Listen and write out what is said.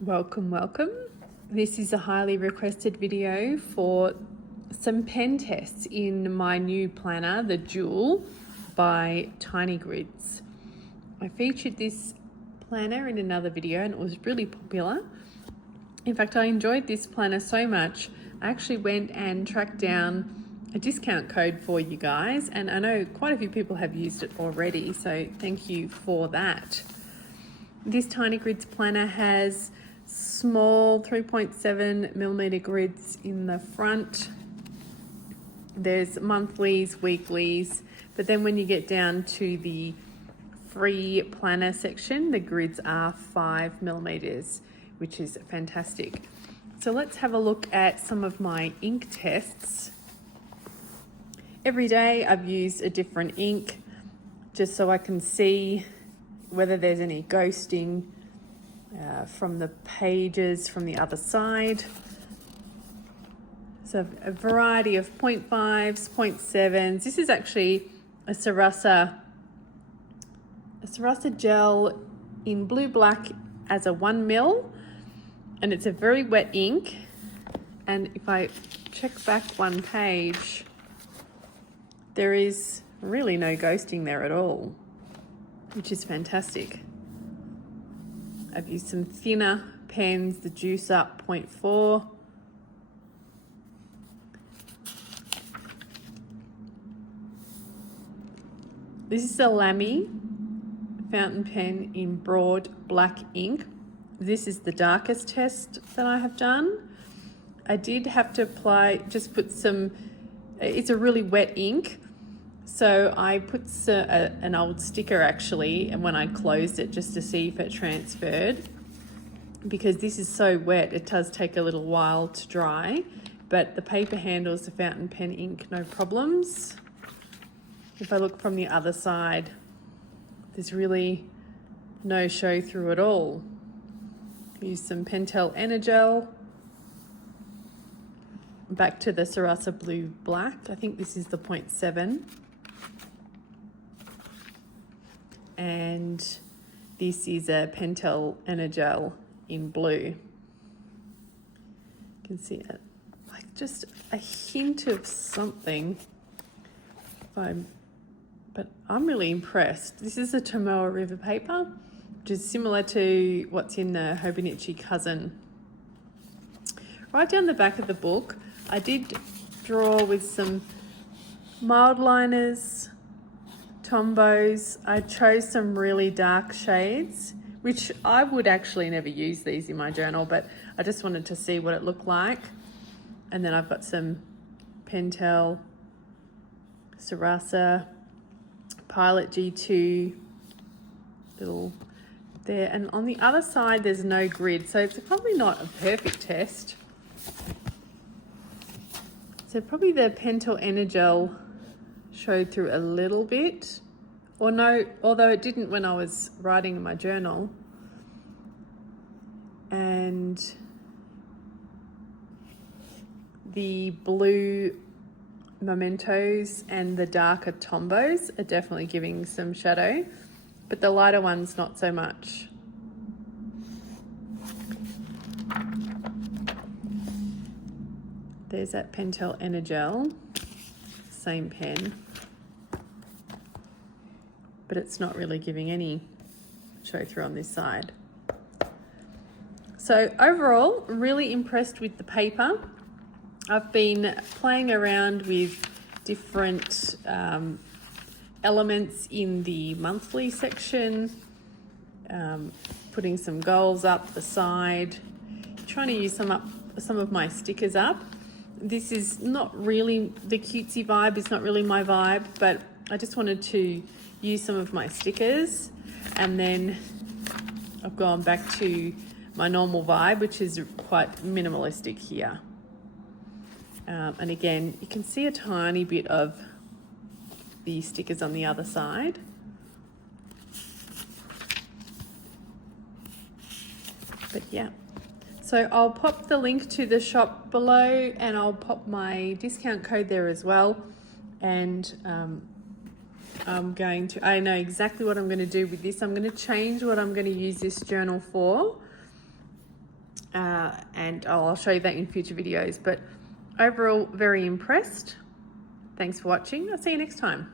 Welcome, welcome. This is a highly requested video for some pen tests in my new planner, the Dual by tinyGRIDS. I featured this planner in another video and it was really popular. In fact, I enjoyed this planner so much, I actually went and tracked down a discount code for you guys, and I know quite a few people have used it already, so thank you for that. This tinyGRIDS planner has small 3.7mm grids in the front. There's monthlies, weeklies, but then when you get down to the free planner section, the grids are 5mm, which is fantastic. So let's have a look at some of my ink tests. Every day I've used a different ink just so I can see whether there's any ghosting from the pages from the other side. So a variety of 0.5s, 0.7s. This is actually a Sarasa gel in blue black as a 1mm, and it's a very wet ink. And if I check back one page, there is really no ghosting there at all, which is fantastic. I've used some thinner pens, the Juice Up 0.4. This is a Lamy fountain pen in broad black ink. This is the darkest test that I have done. I did have to apply, just put some, it's a really wet ink. So I put an old sticker actually, and when I closed it just to see if it transferred, because this is so wet, it does take a little while to dry, but the paper handles the fountain pen ink, no problems. If I look from the other side, there's really no show through at all. Use some Pentel Energel. Back to the Sarasa Blue Black. I think this is the 0.7. And this is a Pentel Energel in blue. You can see it, like just a hint of something. But I'm really impressed. This is a Tomoe River paper, which is similar to what's in the Hobonichi Cousin. Right down the back of the book, I did draw with some mild liners, Tombows. I chose some really dark shades, which I would actually never use these in my journal, but I just wanted to see what it looked like. And then I've got some Pentel, Sarasa, Pilot G2, little there. And on the other side, there's no grid, so it's probably not a perfect test. So probably the Pentel Energel showed through a little bit, or no, although it didn't when I was writing in my journal. And the blue Mementos and the darker Tombows are definitely giving some shadow, but the lighter ones not so much. There's that Pentel Energel, same pen, but it's not really giving any show through on this side. So overall, really impressed with the paper. I've been playing around with different elements in the monthly section, putting some goals up the side, trying to use some of my stickers up. This is not really the cutesy vibe, it's not really my vibe, but I just wanted to use some of my stickers, and then I've gone back to my normal vibe, which is quite minimalistic here. And again, you can see a tiny bit of the stickers on the other side. But yeah. So I'll pop the link to the shop below, and I'll pop my discount code there as well. And I know exactly what I'm going to do with this. I'm going to change what I'm going to use this journal for. and I'll show you that in future videos. But overall, very impressed. Thanks for watching. I'll see you next time.